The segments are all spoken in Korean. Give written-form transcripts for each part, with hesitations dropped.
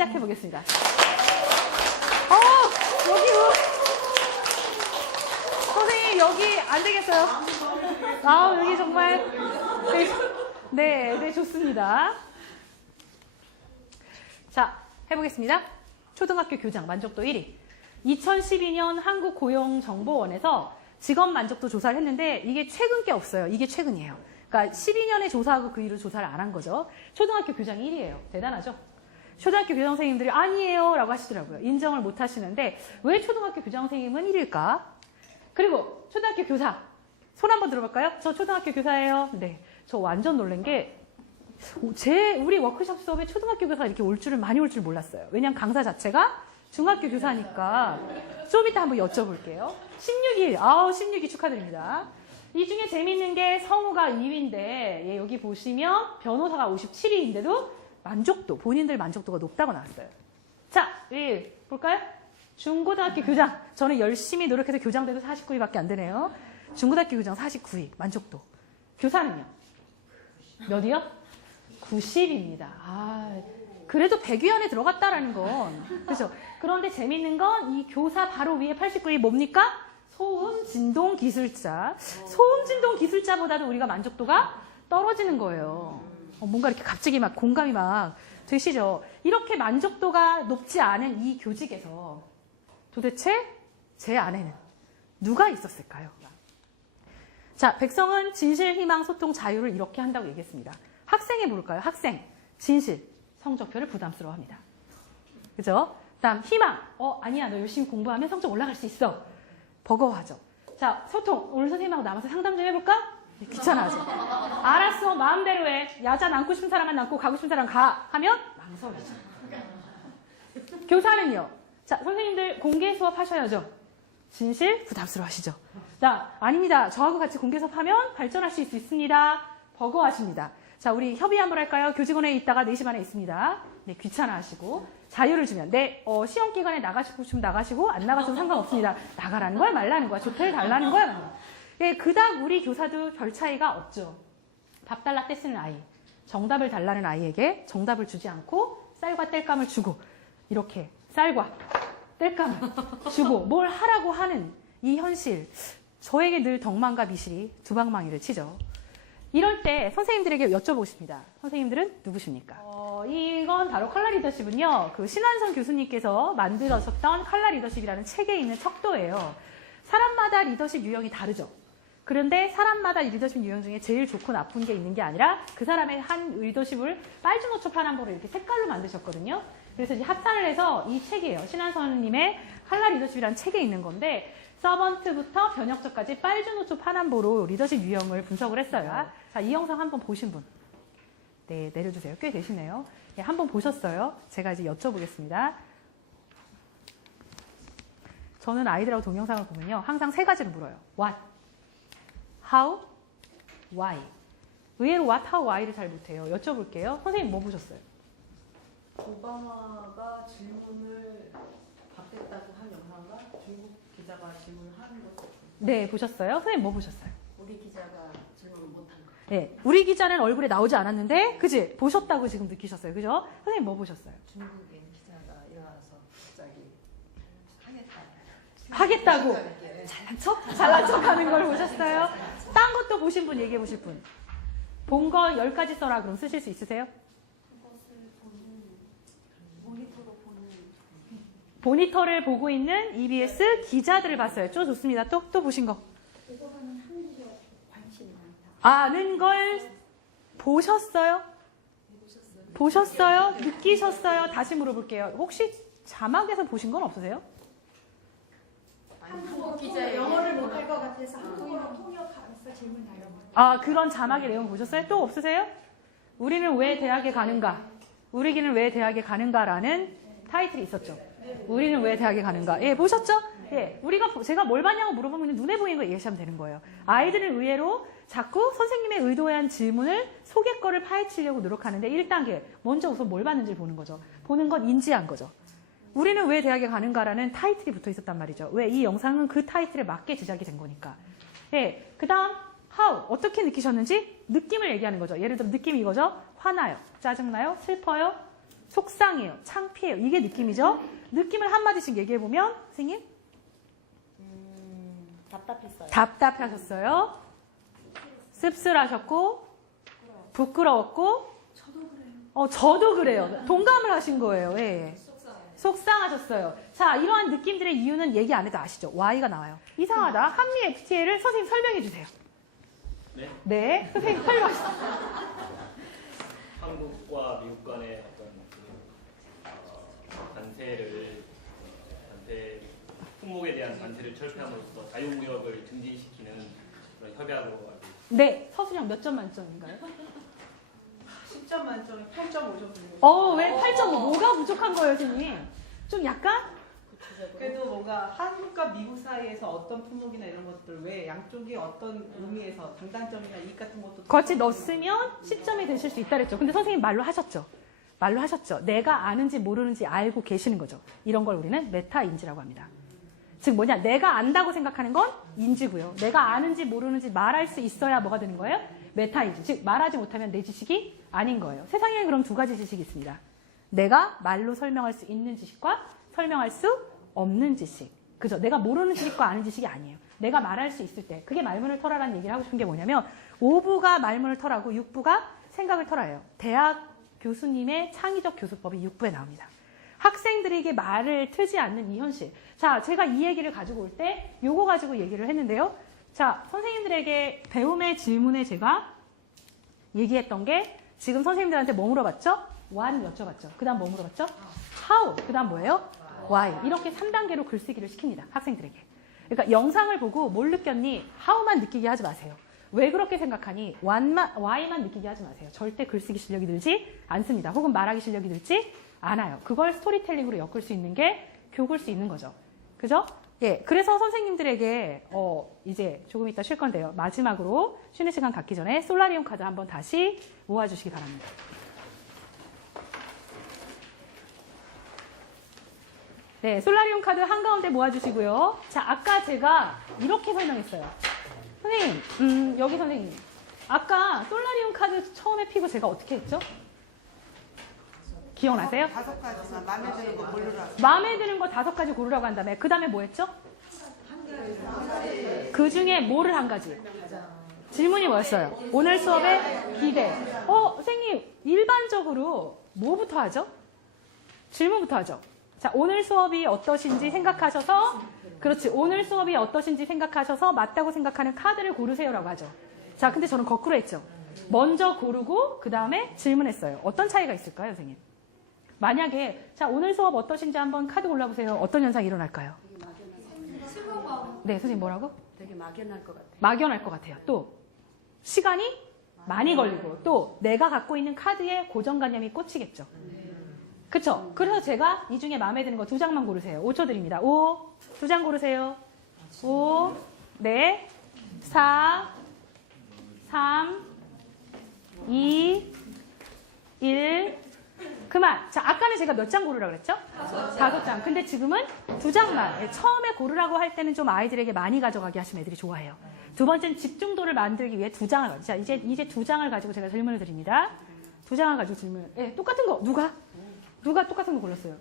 시작해 보겠습니다. 여기 선생님 여기 안 되겠어요. 여기 정말 네, 좋습니다. 자, 해보겠습니다. 초등학교 교장 만족도 1위. 2012년 한국고용정보원에서 직업 만족도 조사를 했는데 이게 최근 게 없어요. 이게 최근이에요. 그러니까 12년에 조사하고 그 이후로 조사를 안 한 거죠. 초등학교 교장이 1위예요. 대단하죠? 초등학교 교장 선생님들이 아니에요 라고 하시더라고요. 인정을 못 하시는데 왜 초등학교 교장 선생님은 1위일까? 그리고 초등학교 교사 손 한번 들어볼까요? 저 초등학교 교사예요. 네, 저 완전 놀란 게 우리 워크숍 수업에 초등학교 교사가 이렇게 많이 올 줄 몰랐어요. 왜냐면 강사 자체가 중학교 교사니까. 좀 이따 한번 여쭤볼게요. 16일, 16일 축하드립니다. 이 중에 재밌는 게 성우가 2위인데 여기 보시면 변호사가 57위인데도 본인들 만족도가 높다고 나왔어요. 자, 1 볼까요? 중고등학교 교장. 저는 열심히 노력해서 교장 돼도 49위밖에 안 되네요. 중고등학교 교장 49위 만족도. 교사는요? 몇이요? 90입니다. 그래도 100위 안에 들어갔다라는 건. 그렇죠? 그런데 재밌는 건 이 교사 바로 위에 89위 뭡니까? 소음, 진동, 기술자. 소음, 진동, 기술자보다도 우리가 만족도가 떨어지는 거예요. 뭔가 이렇게 갑자기 막 공감이 막 되시죠? 이렇게 만족도가 높지 않은 이 교직에서 도대체 제 안에는 누가 있었을까요? 자, 백성은 진실, 희망, 소통, 자유를 이렇게 한다고 얘기했습니다. 학생이 뭘까요? 학생, 진실, 성적표를 부담스러워합니다. 그죠? 다음 희망, 아니야 너 열심히 공부하면 성적 올라갈 수 있어. 버거워하죠. 자, 소통, 오늘 선생님하고 남아서 상담 좀 해볼까? 귀찮아하죠. 알았어, 마음대로 해. 야자 남고 싶은 사람만 남고 가고 싶은 사람 가 하면 망설이죠. 교사는요. 자, 선생님들 공개 수업 하셔야죠. 진실 부담스러워하시죠. 자, 아닙니다. 저하고 같이 공개 수업하면 발전하실 수 있습니다. 버거워하십니다. 자, 우리 협의 한번 할까요? 교직원회에 있다가 4시 반에 있습니다. 네, 귀찮아하시고 자유를 주면 시험 기간에 나가시고 싶으면 나가시고 안 나가셔도 상관없습니다. 나가라는 거야 말라는 거야 조퇴를 달라는 거야. 예, 그닥 우리 교사도 별 차이가 없죠. 밥 달라 떼쓰는 아이, 정답을 달라는 아이에게 정답을 주지 않고 쌀과 땔감을 주고 이렇게 쌀과 땔감을 주고 뭘 하라고 하는 이 현실, 저에게 늘 덕망과 미실이 두방망이를 치죠. 이럴 때 선생님들에게 여쭤보고 싶습니다. 선생님들은 누구십니까? 이건 바로 컬러 리더십은요. 그 신한선 교수님께서 만들어졌던 컬러 리더십이라는 책에 있는 척도예요. 사람마다 리더십 유형이 다르죠. 그런데 사람마다 리더십 유형 중에 제일 좋고 나쁜 게 있는 게 아니라 그 사람의 한 리더십을 빨주노초 파남보로 이렇게 색깔로 만드셨거든요. 그래서 이제 합산을 해서 이 책이에요. 신한선님의 컬러 리더십이라는 책에 있는 건데 서번트부터 변역적까지 빨주노초 파남보로 리더십 유형을 분석을 했어요. 자, 이 영상 한번 보신 분. 네, 내려주세요. 꽤 계시네요. 네, 한번 보셨어요. 제가 이제 여쭤보겠습니다. 저는 아이들하고 동영상을 보면요. 항상 3가지를 물어요. What? How? Why? 의외로 What, How, Why를 잘 못해요. 여쭤볼게요. 선생님 뭐 보셨어요? 오바마가 질문을 받겠다고 한 영상과 중국 기자가 질문을 하는 것. 네, 보셨어요? 선생님 뭐 보셨어요? 우리 기자가 질문을 못한 거. 네, 우리 기자는 얼굴에 나오지 않았는데, 그지? 보셨다고 지금 느끼셨어요. 그죠? 선생님 뭐 보셨어요? 중국인 기자가 일어나서 갑자기 하겠다고. 잘난 척? 잘난 척 하는 걸 보셨어요? 딴 것도 보신 분 얘기해 보실 분. 본 거 10가지 써라 그럼 쓰실 수 있으세요? 모니터를 보고 있는 EBS 기자들을 봤어요. 좀 좋습니다. 또 보신 거. 그거는 한국에 관심이 많다. 아는 걸 보셨어요? 보셨어요? 느끼셨어요? 다시 물어볼게요. 혹시 자막에서 보신 건 없으세요? 한국어 기자 영어를 못할 것 같아서 한국인을 통역하면서 질문하려고. 그런 자막의 내용 보셨어요? 또 없으세요? 우리는 왜 대학에 가는가? 우리는 왜 대학에 가는가라는 타이틀이 있었죠. 우리는 왜 대학에 가는가? 예, 보셨죠? 예, 제가 뭘 봤냐고 물어보면 눈에 보이는 거 얘기하시면 되는 거예요. 아이들은 의외로 자꾸 선생님의 의도한 질문을 속의 거를 파헤치려고 노력하는데 1단계, 먼저 우선 뭘 봤는지 보는 거죠. 보는 건 인지한 거죠. 우리는 왜 대학에 가는가라는 타이틀이 붙어 있었단 말이죠. 왜? 이 영상은 그 타이틀에 맞게 제작이 된 거니까. 예, 그 다음 how, 어떻게 느끼셨는지 느낌을 얘기하는 거죠. 예를 들어 느낌이 이거죠. 화나요, 짜증나요, 슬퍼요, 속상해요. 창피해요. 이게 느낌이죠? 느낌을 한마디씩 얘기해보면 선생님? 답답했어요. 답답하셨어요. 씁쓸하셨고 부끄러웠고 저도 그래요. 동감을 하신 거예요. 예. 속상하셨어요. 자, 이러한 느낌들의 이유는 얘기 안 해도 아시죠? Y가 나와요. 이상하다. 한미 FTA를 선생님 설명해 주세요. 네. 네, 선생님 설명하시죠. 한국과 미국 간의 어떤 관세 품목에 대한 관세를 철폐함으로써 자유무역을 증진시키는 그런 협약으로 알고 있습니다. 네, 서술형 몇 점 만점인가요? 10점 만점에 8.5점 드립니다. 왜 8.5? 뭐가 부족한 거예요, 선생님? 좀 약간? 그래도 뭔가 한국과 미국 사이에서 어떤 품목이나 이런 것들 왜 양쪽이 어떤 의미에서 장단점이나 이익 같은 것도 같이 넣었으면 10점이 되실 수 있다 그랬죠. 근데 선생님 말로 하셨죠. 말로 하셨죠. 내가 아는지 모르는지 알고 계시는 거죠. 이런 걸 우리는 메타인지라고 합니다. 즉 뭐냐, 내가 안다고 생각하는 건 인지고요. 내가 아는지 모르는지 말할 수 있어야 뭐가 되는 거예요? 메타인지. 즉 말하지 못하면 내 지식이 아닌 거예요. 세상에는 그럼 두 가지 지식이 있습니다. 내가 말로 설명할 수 있는 지식과 설명할 수 없는 지식. 그죠? 내가 모르는 지식과 아는 지식이 아니에요. 내가 말할 수 있을 때. 그게 말문을 털어라는 얘기를 하고 싶은 게 뭐냐면 5부가 말문을 털하고 6부가 생각을 털어요. 대학 교수님의 창의적 교수법이 6부에 나옵니다. 학생들에게 말을 트지 않는 이 현실. 자, 제가 이 얘기를 가지고 올 때 요거 가지고 얘기를 했는데요. 자, 선생님들에게 배움의 질문에 제가 얘기했던 게 지금 선생님들한테 뭐 물어봤죠? What 여쭤봤죠. 그 다음 뭐 물어봤죠? How. 그 다음 뭐예요? Why. 이렇게 3단계로 글쓰기를 시킵니다. 학생들에게. 그러니까 영상을 보고 뭘 느꼈니? How만 느끼게 하지 마세요. 왜 그렇게 생각하니? Why만 느끼게 하지 마세요. 절대 글쓰기 실력이 늘지 않습니다. 혹은 말하기 실력이 늘지 않아요. 그걸 스토리텔링으로 엮을 수 있는 게 교구일 수 있는 거죠. 그죠? 예. 그래서 선생님들에게 이제 조금 이따 쉴 건데요. 마지막으로 쉬는 시간 갖기 전에 솔라리움 카드 한번 다시 모아주시기 바랍니다. 네, 솔라리움 카드 한가운데 모아주시고요. 자, 아까 제가 이렇게 설명했어요. 선생님, 여기 선생님. 아까 솔라리움 카드 처음에 피고 제가 어떻게 했죠? 기억나세요? 5가지만 마음에 드는 거 고르라. 마음에 드는 거 5가지 고르라고 한 다음에 그 다음에 뭐 했죠? 그 중에 뭐를 한 가지? 질문이 뭐였어요? 오늘 수업의 기대. 선생님, 일반적으로 뭐부터 하죠? 질문부터 하죠. 자, 오늘 수업이 어떠신지 생각하셔서, 그렇지, 오늘 수업이 어떠신지 생각하셔서 맞다고 생각하는 카드를 고르세요라고 하죠. 자, 근데 저는 거꾸로 했죠. 먼저 고르고 그 다음에 질문했어요. 어떤 차이가 있을까요, 선생님? 만약에 자, 오늘 수업 어떠신지 한번 카드 골라보세요. 어떤 현상이 일어날까요? 네, 선생님 뭐라고? 되게 막연할 것 같아요. 막연할 것 같아요. 또 시간이 많이 걸리고 또 내가 갖고 있는 카드에 고정관념이 꽂히겠죠. 그쵸? 그래서 제가 이 중에 마음에 드는 거 2장만 고르세요. 5초 드립니다. 5, 2장 고르세요. 5, 네, 4, 3, 2, 1, 그만. 자, 아까는 제가 몇 장 고르라고 그랬죠? 5장. 근데 지금은 2장만. 처음에 고르라고 할 때는 좀 아이들에게 많이 가져가게 하시면 애들이 좋아해요. 두 번째는 집중도를 만들기 위해 2장을 가지고. 자, 이제 2장을 가지고 제가 질문을 드립니다. 2장을 가지고 질문. 예, 똑같은 거. 누가 똑같은 거 골랐어요?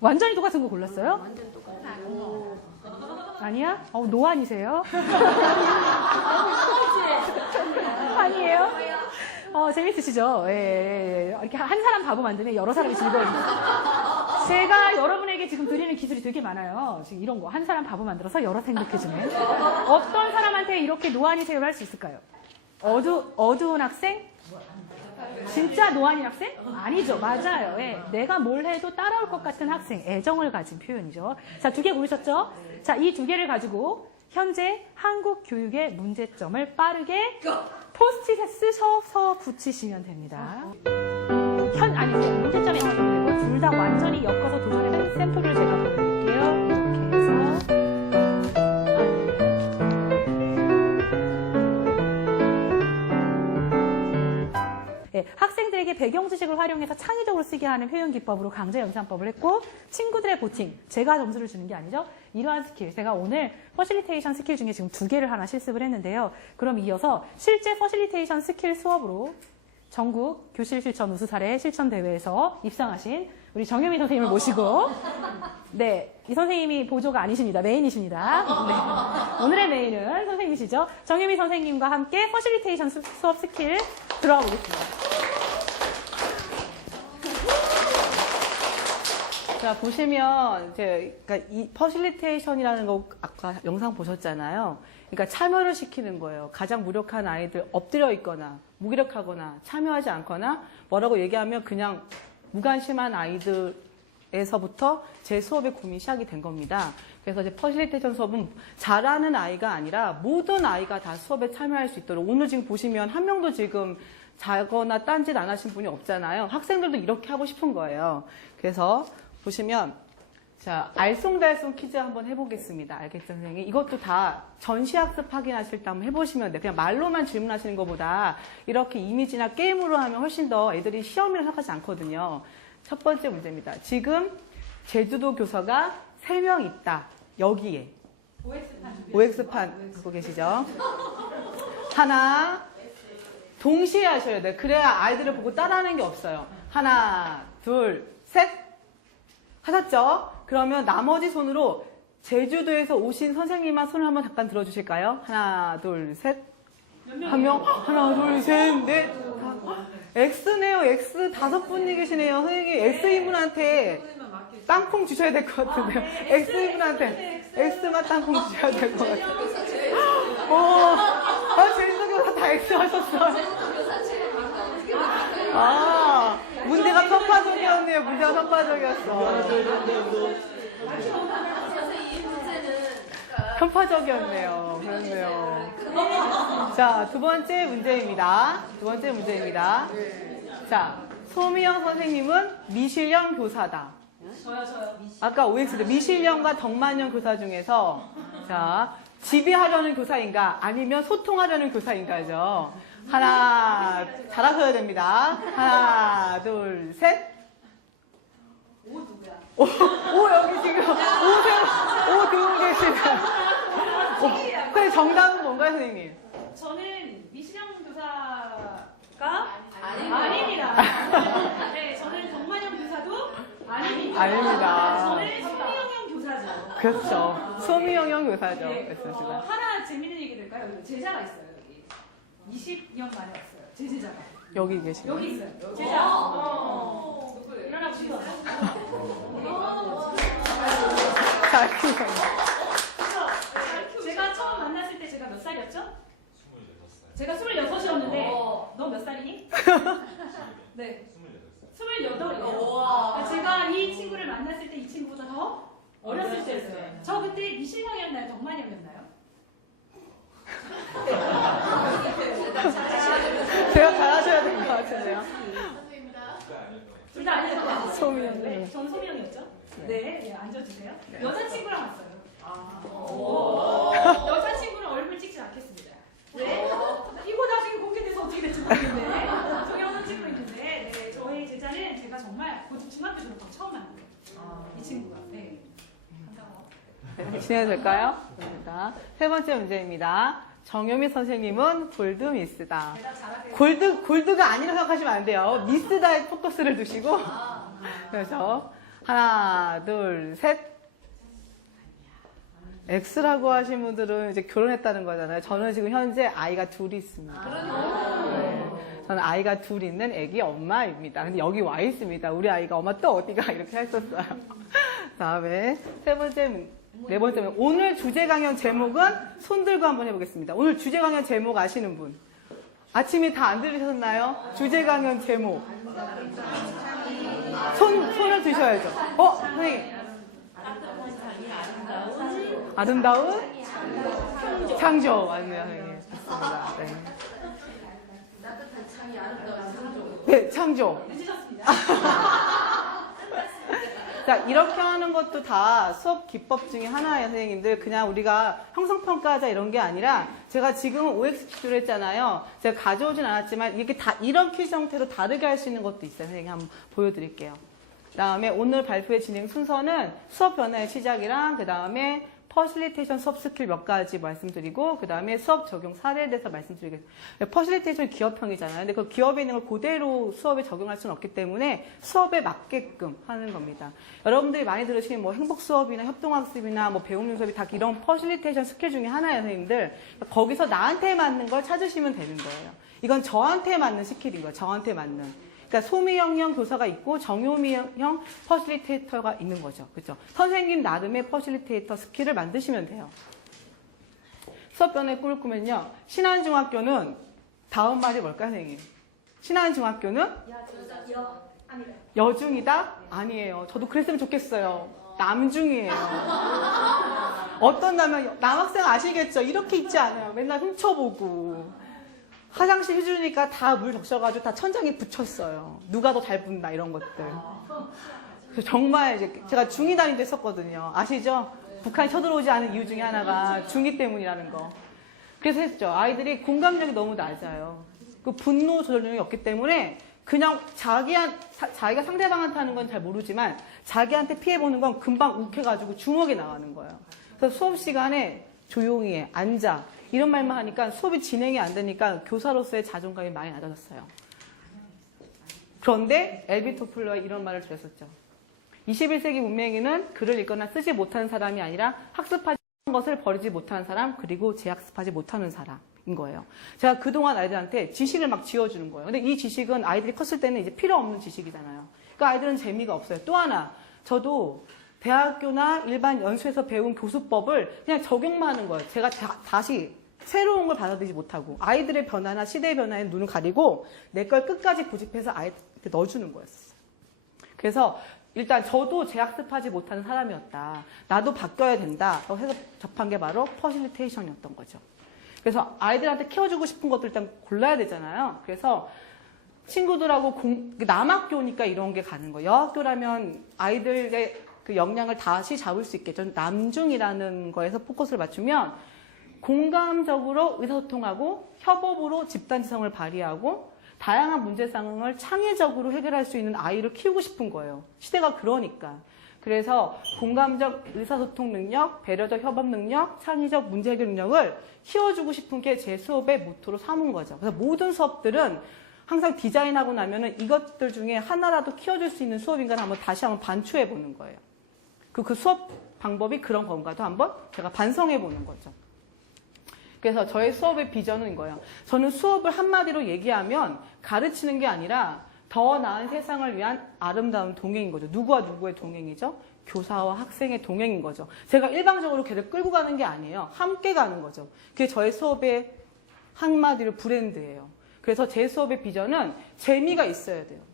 완전히 똑같은 거 골랐어요? 완전 똑같아요. 아니야? 노안이세요? 아니에요? 재밌으시죠? 예. 이렇게 한 사람 바보 만들면 여러 사람이 즐거워집니다. 제가 여러분에게 지금 드리는 기술이 되게 많아요. 지금 이런 거. 한 사람 바보 만들어서 여러 행복해지는. 어떤 사람한테 이렇게 노안이세요를 할 수 있을까요? 어두운 학생? 진짜 노안인 학생? 아니죠. 맞아요. 예. 내가 뭘 해도 따라올 것 같은 학생. 애정을 가진 표현이죠. 자, 2개 고르셨죠? 자, 이 2개를 가지고 현재 한국 교육의 문제점을 빠르게 포스트잇에 쓰셔서 붙이시면 됩니다. 문제점이 영어도 되고 둘 다 완전히 엮어서 도전해보는 샘플을 제가 보여드릴게요. 이렇게 해서 학생들에게 배경 지식을 활용해서 창의적으로 쓰게 하는 표현 기법으로 강제 연산법을 했고 친구들의 보팅, 제가 점수를 주는 게 아니죠. 이러한 스킬, 제가 오늘 퍼실리테이션 스킬 중에 지금 2개를 하나 실습을 했는데요. 그럼 이어서 실제 퍼실리테이션 스킬 수업으로 전국 교실 실천 우수 사례 실천 대회에서 입상하신 우리 정유미 선생님을 모시고 네, 이 선생님이 보조가 아니십니다. 메인이십니다. 네. 오늘의 메인은 선생님이시죠. 정유미 선생님과 함께 퍼실리테이션 수업 스킬 들어가 보겠습니다. 자, 보시면 이제 그러니까 이 퍼실리테이션이라는 거 아까 영상 보셨잖아요. 그러니까 참여를 시키는 거예요. 가장 무력한 아이들 엎드려 있거나 무기력하거나 참여하지 않거나 뭐라고 얘기하면 그냥 무관심한 아이들에서부터 제 수업의 고민이 시작이 된 겁니다. 그래서 이제 퍼실리테이션 수업은 잘하는 아이가 아니라 모든 아이가 다 수업에 참여할 수 있도록 오늘 지금 보시면 한 명도 지금 자거나 딴짓 안 하신 분이 없잖아요. 학생들도 이렇게 하고 싶은 거예요. 그래서 보시면 자, 알쏭달쏭 퀴즈 한번 해보겠습니다. 알겠죠, 선생님? 이것도 다 전시학습 확인하실 때 한번 해보시면 돼요. 그냥 말로만 질문하시는 것보다 이렇게 이미지나 게임으로 하면 훨씬 더 애들이 시험이라 생각하지 않거든요. 첫 번째 문제입니다. 지금 제주도 교사가 3명 있다. 여기에. OX판 갖고 계시죠? 하나, 동시에 하셔야 돼요. 그래야 아이들을 보고 따라하는 게 없어요. 하나, 둘, 셋. 하셨죠? 그러면 나머지 손으로 제주도에서 오신 선생님만 손을 한번 잠깐 들어주실까요? 하나, 둘, 셋. 한 명? 하나, 둘, 셋, 넷. X네요, X. 5분이 계시네요. 선생님, X인분한테 땅콩 주셔야 될 것 같은데요. X인분한테 X만 땅콩 주셔야 될 것 같아요. 제주도 교사 다 X 하셨어요. 아, 문제가 편파적이었네요. 문제가 편파적이었어. 편파적이었네요. 그렇네요. 자, 두 번째 문제입니다. 자, 소미영 선생님은 미실령 교사다. 아까 OX대 미실령과 덕만령 교사 중에서 자, 지배하려는 교사인가 아니면 소통하려는 교사인가죠. 하나, 잘하셔야 됩니다. 하나, 둘, 셋. 오 누구야? 오 여기 지금 오 두분 계시네요. 근데 정답은 뭔가요, 선생님? 저는 미실령 교사가 아닙니다. 네, 저는 정만영 교사도 아닙니다. 아닙니다. 저는 소미영형 교사죠. 그렇죠. 소미영형 교사죠. 네, 그렇습니다. 하나 재밌는 얘기 될까요? 여기 제자가 있어요. 여기 20년 만에 왔어요. 제 제자가 여기 계시네요. 여기 있어요. 제자. 일어나 보시죠. 제가 처음 만났을 때 제가 몇 살이었죠? 26살. 제가 26이었는데 너 몇 살이니? 네. 28이요. 제가 이 친구를 만났을 때 이 친구보다 더 어렸을 때였어요. 저 그때 미실령이었나요? 덕만형이었나요? 제가 잘하셔야 될 것 같은데요. 둘 다 아니었어요. 소미영. 네, 전 소미영이었죠. 네, 앉아주세요. 여자친구랑 왔어요. 여자친구는 얼굴 찍지 않겠습니다. 네? 이거 나중에 공개돼서 어떻게 될지 모르겠는데 동영상 찍고 있는데 네, 저희 제자는 제가 정말 중학교 졸업하고 처음 만났어요. 이 친구가. 네. 네, 진행해도 될까요? 자, 세 번째 문제입니다. 정유미 선생님은 골드미스다. 대답 잘하세요. 골드가 아니라 생각하시면 안 돼요. 미스다에 포커스를 두시고. 그래서 하나, 둘, 셋. X라고 하신 분들은 이제 결혼했다는 거잖아요. 저는 지금 현재 아이가 둘이 있습니다. 네, 저는 아이가 둘 있는 애기 엄마입니다. 근데 여기 와 있습니다. 우리 아이가 엄마 또 어디가 이렇게 했었어요. 다음에 네 번째 오늘 주제 강연 제목은 손 들고 한번 해보겠습니다. 오늘 주제 강연 제목 아시는 분? 아침에 다 안 들으셨나요? 주제 강연 제목. 손을 드셔야죠. 선생님. 아름다운 창조. 맞네요, 선생님. 좋습니다. 네. 네, 창조. 자, 이렇게 하는 것도 다 수업 기법 중에 하나예요, 선생님들. 그냥 우리가 형성평가하자 이런 게 아니라 제가 지금 OX 퀴즈를 했잖아요. 제가 가져오진 않았지만 이렇게 다 이런 퀴즈 형태로 다르게 할 수 있는 것도 있어요. 선생님 한번 보여드릴게요. 그 다음에 오늘 발표의 진행 순서는 수업 변화의 시작이랑 그 다음에 퍼실리테이션 수업 스킬 몇 가지 말씀드리고 그 다음에 수업 적용 사례에 대해서 말씀드리겠습니다. 퍼실리테이션 기업형이잖아요. 근데 그 기업에 있는 걸 그대로 수업에 적용할 수는 없기 때문에 수업에 맞게끔 하는 겁니다. 여러분들이 많이 들으시는 뭐 행복 수업이나 협동학습이나 뭐 배움 수업이 다 이런 퍼실리테이션 스킬 중에 하나예요, 선생님들. 거기서 나한테 맞는 걸 찾으시면 되는 거예요. 이건 저한테 맞는 스킬인 거예요. 저한테 맞는. 그러니까 소미형형 교사가 있고 정요미형 퍼실리테이터가 있는 거죠. 그렇죠? 선생님 나름의 퍼실리테이터 스킬을 만드시면 돼요. 수업변의 꿈을 꾸면요. 신안중학교는 다음 말이 뭘까요, 선생님? 신안중학교는 여중이다? 아니에요. 저도 그랬으면 좋겠어요. 남중이에요. 어떤 남학생 아시겠죠? 이렇게 있지 않아요. 맨날 훔쳐보고. 화장실 해주니까 다 물 적셔가지고 다 천장에 붙였어요. 누가 더 잘 분다 이런 것들. 그래서 정말 이제 제가 중2 다닐 때 했었거든요. 아시죠? 북한이 쳐들어오지 않은 이유 중에 하나가 중2 때문이라는 거. 그래서 했죠. 아이들이 공감력이 너무 낮아요. 그 분노 조절 능력이 없기 때문에 그냥 자기가 상대방한테 하는 건 잘 모르지만 자기한테 피해보는 건 금방 욱해가지고 주먹이 나가는 거예요. 그래서 수업 시간에 조용히 해, 앉아. 이런 말만 하니까 수업이 진행이 안 되니까 교사로서의 자존감이 많이 낮아졌어요. 그런데 엘비 토플러가 이런 말을 드렸었죠. 21세기 문명인은 글을 읽거나 쓰지 못하는 사람이 아니라 학습하지 못한 것을 버리지 못하는 사람 그리고 재학습하지 못하는 사람인 거예요. 제가 그동안 아이들한테 지식을 막 지어주는 거예요. 근데 이 지식은 아이들이 컸을 때는 이제 필요 없는 지식이잖아요. 그러니까 아이들은 재미가 없어요. 또 하나 저도 대학교나 일반 연수에서 배운 교수법을 그냥 적용만 하는 거예요. 제가 다시 새로운 걸 받아들이지 못하고 아이들의 변화나 시대의 변화에 눈을 가리고 내 걸 끝까지 고집해서 아이한테 넣어주는 거였어요. 그래서 일단 저도 재학습하지 못하는 사람이었다. 나도 바뀌어야 된다. 해서 접한 게 바로 퍼실리테이션이었던 거죠. 그래서 아이들한테 키워주고 싶은 것들 일단 골라야 되잖아요. 그래서 친구들하고 남학교니까 이런 게 가는 거예요. 여학교라면 아이들의 그 역량을 다시 잡을 수 있겠죠. 남중이라는 거에서 포커스를 맞추면 공감적으로 의사소통하고 협업으로 집단지성을 발휘하고 다양한 문제상을 창의적으로 해결할 수 있는 아이를 키우고 싶은 거예요. 시대가 그러니까. 그래서 공감적 의사소통 능력, 배려적 협업 능력, 창의적 문제 해결 능력을 키워주고 싶은 게 제 수업의 모토로 삼은 거죠. 그래서 모든 수업들은 항상 디자인하고 나면은 이것들 중에 하나라도 키워줄 수 있는 수업인가를 다시 한번 반추해 보는 거예요. 그 수업 방법이 그런 건가도 한번 제가 반성해 보는 거죠. 그래서 저의 수업의 비전은 이거예요. 저는 수업을 한마디로 얘기하면 가르치는 게 아니라 더 나은 세상을 위한 아름다운 동행인 거죠. 누구와 누구의 동행이죠? 교사와 학생의 동행인 거죠. 제가 일방적으로 걔를 끌고 가는 게 아니에요. 함께 가는 거죠. 그게 저의 수업의 한마디로 브랜드예요. 그래서 제 수업의 비전은 재미가 있어야 돼요.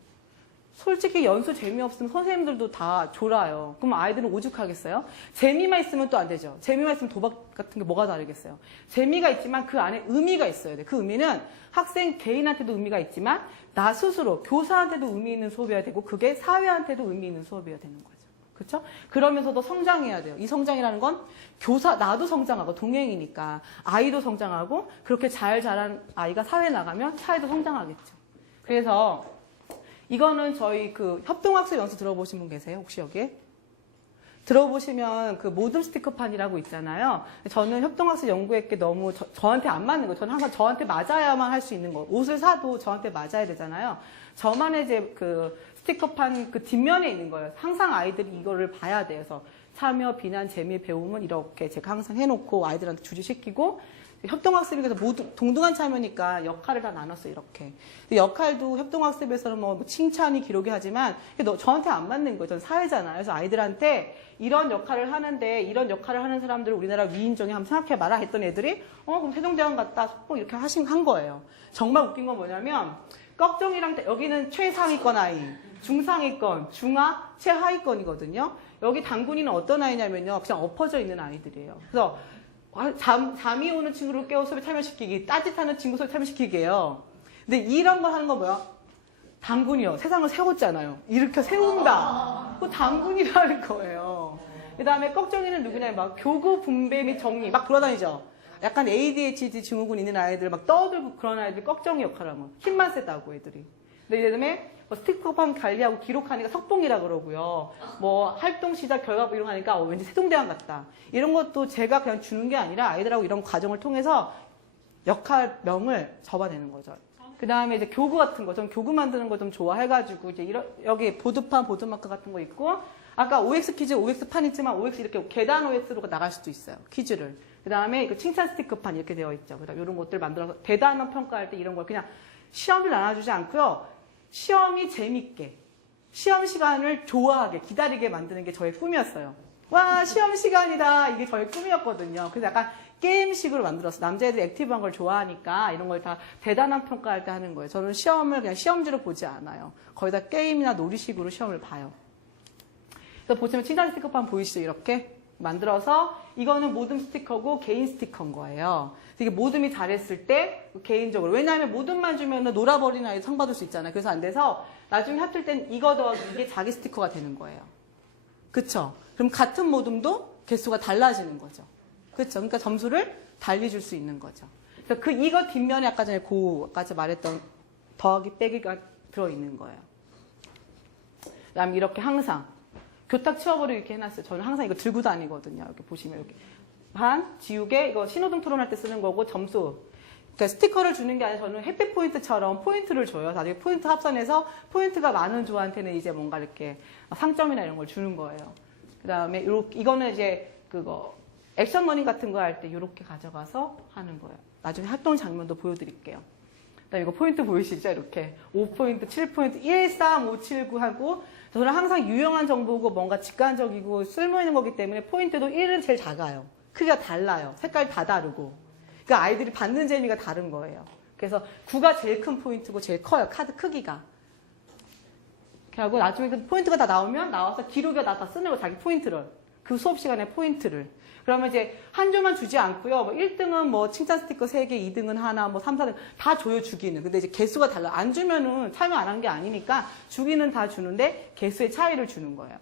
솔직히 연수 재미없으면 선생님들도 다 졸아요. 그럼 아이들은 오죽하겠어요? 재미만 있으면 또 안 되죠. 재미만 있으면 도박 같은 게 뭐가 다르겠어요? 재미가 있지만 그 안에 의미가 있어야 돼요. 그 의미는 학생 개인한테도 의미가 있지만 나 스스로 교사한테도 의미 있는 수업이어야 되고 그게 사회한테도 의미 있는 수업이어야 되는 거죠. 그렇죠? 그러면서도 성장해야 돼요. 이 성장이라는 건 나도 성장하고 동행이니까 아이도 성장하고 그렇게 잘 자란 아이가 사회에 나가면 사회도 성장하겠죠. 그래서 이거는 저희 그 협동학습 연수 들어보신 분 계세요? 혹시 여기에? 들어보시면 그 모듬 스티커판이라고 있잖아요. 저는 협동학습 연구했기에 너무 저한테 안 맞는 거예요. 저는 항상 저한테 맞아야만 할 수 있는 거. 옷을 사도 저한테 맞아야 되잖아요. 저만의 이제 그 스티커판 그 뒷면에 있는 거예요. 항상 아이들이 이거를 봐야 돼서 참여, 비난, 재미, 배움은 이렇게 제가 항상 해놓고 아이들한테 주지시키고 협동학습에서 모두 동등한 참여니까 역할을 다 나눴어요. 이렇게. 근데 역할도 협동학습에서는 뭐 칭찬이 기록이 하지만 저한테 안 맞는 거예요. 전 사회잖아요. 그래서 아이들한테 이런 역할을 하는데 이런 역할을 하는 사람들을 우리나라 위인정에 한번 생각해봐라 했더니 애들이 그럼 세종대왕 같다 꼭 이렇게 한 거예요. 정말 웃긴 건 뭐냐면 꺽정이랑 여기는 최상위권 아이, 중상위권, 중하, 최하위권이거든요. 여기 당군이는 어떤 아이냐면요. 그냥 엎어져 있는 아이들이에요. 그래서 잠이 오는 친구를 깨워 수업에 참여시키기, 따뜻하는 친구 수업에 참여시키기예요. 근데 이런 걸 하는 건 뭐야? 당군이요. 세상을 세웠잖아요. 일으켜 세운다. 그 당군이라는 거예요. 그 다음에 꺽정이는 누구냐? 막 교구 분배 및 정리 막 돌아다니죠. 약간 ADHD 증후군 있는 아이들 막 떠들고 그런 아이들 꺽정이 역할을 하면 힘만 세다고 애들이. 근데 그다음에 뭐 스티커판 관리하고 기록하니까 석봉이라 그러고요. 뭐 활동 시작 결과 이런 거 하니까 왠지 세종대왕 같다. 이런 것도 제가 그냥 주는 게 아니라 아이들하고 이런 과정을 통해서 역할명을 적어내는 거죠. 그 다음에 이제 교구 같은 거, 전 교구 만드는 거 좀 좋아해가지고, 이제 여기 보드판, 보드마크 같은 거 있고, 아까 OX 퀴즈, OX 판 있지만 OX 이렇게 계단 OX로 나갈 수도 있어요. 퀴즈를. 그 다음에 이거 칭찬 스티커판 이렇게 되어 있죠. 그 다음에 이런 것들 만들어서 대단한 평가할 때 이런 걸 그냥 시험을 나눠주지 않고요. 시험이 재밌게, 시험 시간을 좋아하게, 기다리게 만드는 게 저의 꿈이었어요. 와, 시험 시간이다. 이게 저의 꿈이었거든요. 그래서 약간 게임식으로 만들었어요. 남자애들이 액티브한 걸 좋아하니까 이런 걸 다 대단한 평가할 때 하는 거예요. 저는 시험을 그냥 시험지로 보지 않아요. 거의 다 게임이나 놀이식으로 시험을 봐요. 그래서 보시면 칭찬 스티커판 보이시죠? 이렇게 만들어서 이거는 모듬 스티커고 개인 스티커인 거예요. 이게 모듬이 잘했을 때 개인적으로, 왜냐하면 모듬만 주면 놀아버리는 아이도 상 받을 수 있잖아요. 그래서 안 돼서 나중에 합칠 땐 이거 더하기 이게 자기 스티커가 되는 거예요. 그쵸? 그럼 같은 모듬도 개수가 달라지는 거죠. 그렇죠. 그러니까 점수를 달리 줄 수 있는 거죠. 그래서 이거 뒷면에 아까 전에 아까 말했던 더하기 빼기가 들어있는 거예요. 그다음에 이렇게 항상 교탁 치워버리고 이렇게 해놨어요. 저는 항상 이거 들고 다니거든요. 이렇게 보시면 이렇게 지우개 이거 신호등 토론할 때 쓰는 거고 점수. 그러니까 스티커를 주는 게 아니라 저는 햇빛 포인트처럼 포인트를 줘요. 나중에 포인트 합산해서 포인트가 많은 조한테는 이제 뭔가 이렇게 상점이나 이런 걸 주는 거예요. 그다음에 이거는 이제 액션 러닝 같은 거 할 때 이렇게 가져가서 하는 거예요. 나중에 활동 장면도 보여드릴게요. 그다음에 이거 포인트 보이시죠? 이렇게 5포인트, 7포인트, 1, 3, 5, 7, 9 하고 저는 항상 유용한 정보고 뭔가 직관적이고 쓸모 있는 거기 때문에 포인트도 1은 제일 작아요. 크기가 달라요. 색깔이 다 다르고. 그러니까 아이들이 받는 재미가 다른 거예요. 그래서 9가 제일 큰 포인트고 제일 커요. 카드 크기가. 이렇게 하고 나중에 그 포인트가 다 나와서 기록에 다 쓰는 거 자기 포인트를. 그 수업 시간에 포인트를. 그러면 이제 한 조만 주지 않고요. 뭐 1등은 뭐 칭찬 스티커 3개, 2등은 하나, 뭐 3, 4등 다 줘요, 주기는. 근데 이제 개수가 달라. 안 주면은 참여 안 한 게 아니니까 주기는 다 주는데 개수의 차이를 주는 거예요.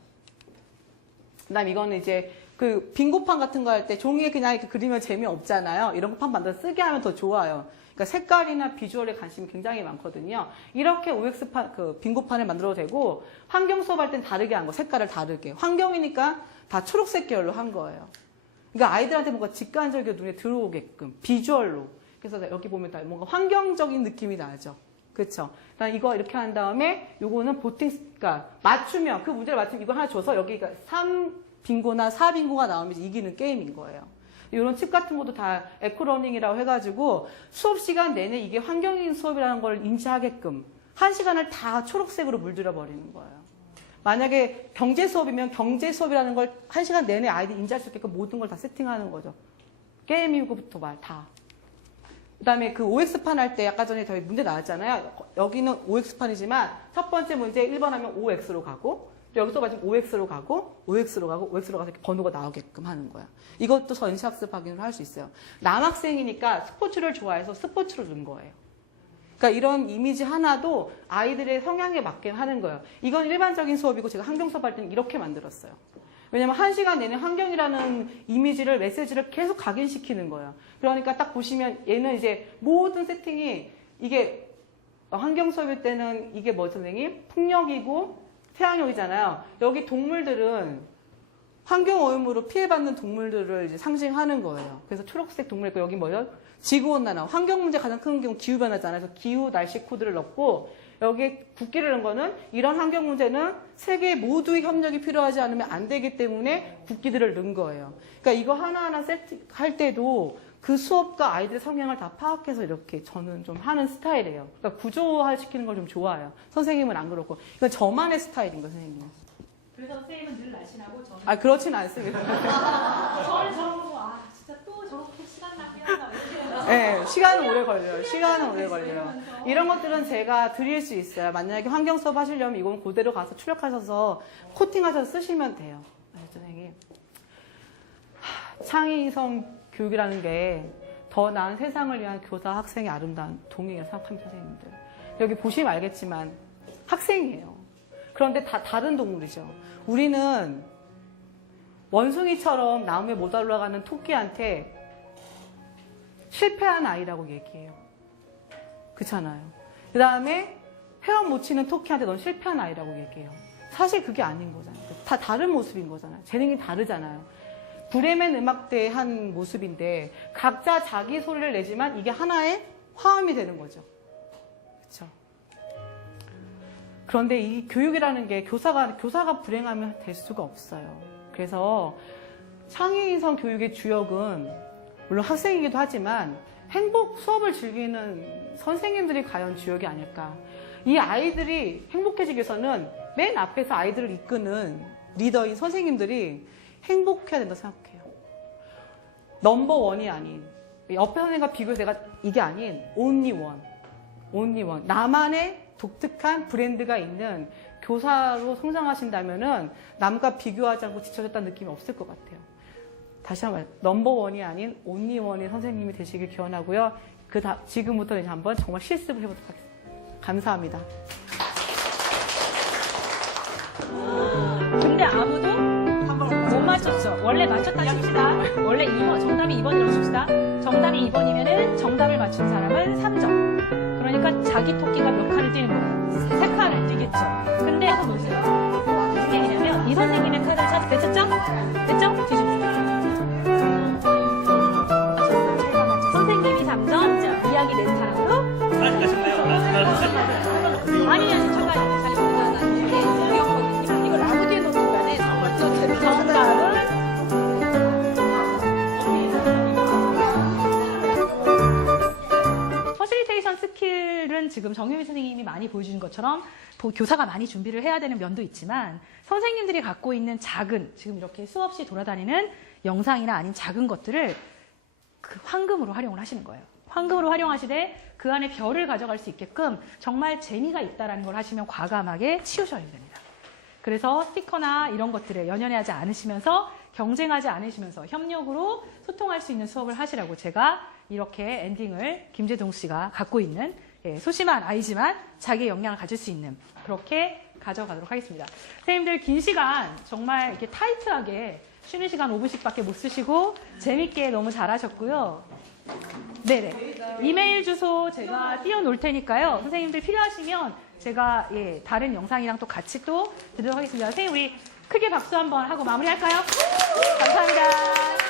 그 다음 이거는 이제 빙고판 같은 거 할 때 종이에 그냥 이렇게 그리면 재미없잖아요. 이런 거 판 만들어서 쓰게 하면 더 좋아요. 그러니까 색깔이나 비주얼에 관심이 굉장히 많거든요. 이렇게 OX판, 빙고판을 만들어도 되고, 환경 수업할 땐 다르게 한 거, 색깔을 다르게. 환경이니까 다 초록색 계열로 한 거예요. 그러니까 아이들한테 뭔가 직관적이고 눈에 들어오게끔, 비주얼로. 그래서 여기 보면 다 뭔가 환경적인 느낌이 나죠. 그렇죠? 이거 이렇게 한 다음에 요거는 그러니까 맞추면, 그 문제를 맞추면 이거 하나 줘서 여기가 3빙고나 4빙고가 나오면 이기는 게임인 거예요. 이런 칩 같은 것도 다 에코러닝이라고 해가지고 수업 시간 내내 이게 환경인 수업이라는 걸 인지하게끔 1시간을 다 초록색으로 물들여 버리는 거예요. 만약에 경제 수업이면 경제 수업이라는 걸 1시간 내내 아이들이 인지할 수 있게끔 모든 걸 다 세팅하는 거죠. 게임이고부터 다. 그 다음에 OX판 할 때 아까 전에 저희 문제 나왔잖아요. 여기는 OX판이지만 첫 번째 문제 1번 하면 OX로 가고 여기서 맞으면 OX로 가고 OX로 가고 OX로 가서 이렇게 번호가 나오게끔 하는 거야. 이것도 전시학습 확인을 할 수 있어요. 남학생이니까 스포츠를 좋아해서 스포츠로 넣은 거예요. 그러니까 이런 이미지 하나도 아이들의 성향에 맞게 하는 거예요. 이건 일반적인 수업이고 제가 환경 수업 할 때는 이렇게 만들었어요. 왜냐면 1시간 내내 환경이라는 이미지를, 메시지를 계속 각인시키는 거예요. 그러니까 딱 보시면 얘는 이제 모든 세팅이 이게 환경 수업일 때는 이게 뭐죠, 선생님? 풍력이고 태양력이잖아요. 여기 동물들은 환경오염으로 피해받는 동물들을 이제 상징하는 거예요. 그래서 초록색 동물 있고 여기 뭐예요? 지구온난화. 환경 문제 가장 큰 경우 기후변화잖아요. 그래서 기후 날씨 코드를 넣고 여기에 국기를 넣은 거는 이런 환경 문제는 세계 모두의 협력이 필요하지 않으면 안 되기 때문에 국기들을 넣은 거예요. 그러니까 이거 하나하나 세팅할 때도 그 수업과 아이들의 성향을 다 파악해서 이렇게 저는 좀 하는 스타일이에요. 그러니까 구조화 시키는 걸 좀 좋아해요. 선생님은 안 그렇고. 이건 저만의 스타일인 거예요, 선생님. 그래서 선생님은 늘 날씬하고 저는 그렇진 않습니다. 저는 저런 거 보고 진짜 또 저렇게 시간 낭비한다 이렇게 네, 시간은 오래 걸려요. 시간은 오래 걸려요. 이런 것들은 제가 드릴 수 있어요. 만약에 환경 수업 하시려면 이건 그대로 가서 출력하셔서 코팅하셔서 쓰시면 돼요. 선생님. 창의성 교육이라는 게 더 나은 세상을 위한 교사 학생의 아름다운 동행이라고 생각합니다, 선생님들. 여기 보시면 알겠지만 학생이에요. 그런데 다 다른 동물이죠. 우리는 원숭이처럼 나무에 못 올라가는 토끼한테 실패한 아이라고 얘기해요. 그렇잖아요. 그 다음에 헤엄 못 치는 토끼한테 넌 실패한 아이라고 얘기해요. 사실 그게 아닌 거잖아요. 다 다른 모습인 거잖아요. 재능이 다르잖아요. 브레멘 음악대의 한 모습인데 각자 자기 소리를 내지만 이게 하나의 화음이 되는 거죠. 그렇죠? 그런데 이 교육이라는 게 교사가 불행하면 될 수가 없어요. 그래서 창의인성 교육의 주역은 물론 학생이기도 하지만 수업을 즐기는 선생님들이 과연 주역이 아닐까. 이 아이들이 행복해지기 위해서는 맨 앞에서 아이들을 이끄는 리더인 선생님들이 행복해야 된다고 생각해요. 넘버원이 아닌, 옆에 선생님과 비교해서 내가 이게 아닌 only one. 나만의 독특한 브랜드가 있는 교사로 성장하신다면은 남과 비교하지 않고 지쳐졌다는 느낌이 없을 것 같아요. 다시 한번 넘버원이 아닌 only one의 선생님이 되시길 기원하고요. 지금부터 이제 한번 정말 실습을 해보도록 하겠습니다. 감사합니다. 근데 아무도 못 맞췄죠. 원래 맞췄다 칩시다. 원래 2번, 정답이 2번이라고 칩시다. 정답이 2번이면은 정답을 맞춘 사람은 3점. 그러니까 자기 토끼가 몇 칸을 뛰는 거예요? 3칸을 뛰겠죠. 근데 한번 보세요. 무슨 얘기냐면 이 선생님의 카드를 찾아 됐죠? 됐죠? 뒤집으세요. 선생님이 3점, 자, 이야기 낸 사람으로 다시 가셨나요? 아니요, 잠깐만요. 이걸 아무 뒤에 놓는 거네. 정답은 퍼실리테이션 스킬은 지금 정유미 선생님이 많이 보여주신 것처럼 교사가 많이 준비를 해야 되는 면도 있지만 선생님들이 갖고 있는 작은 지금 이렇게 수없이 돌아다니는 영상이나 아닌 작은 것들을 그 황금으로 활용을 하시는 거예요. 황금으로 활용하시되 그 안에 별을 가져갈 수 있게끔 정말 재미가 있다라는 걸 하시면 과감하게 치우셔야 됩니다. 그래서 스티커나 이런 것들에 연연해하지 않으시면서 경쟁하지 않으시면서 협력으로 소통할 수 있는 수업을 하시라고 제가 이렇게 엔딩을 김재동 씨가 갖고 있는 소심한 아이지만 자기의 역량을 가질 수 있는 그렇게 가져가도록 하겠습니다. 선생님들 긴 시간 정말 이렇게 타이트하게 쉬는 시간 5분씩밖에 못 쓰시고 재밌게 너무 잘하셨고요. 네네. 이메일 주소 제가 띄워놓을 테니까요. 선생님들 필요하시면 제가 다른 영상이랑 또 같이 또 드리도록 하겠습니다. 선생님 우리 크게 박수 한번 하고 마무리할까요? 감사합니다.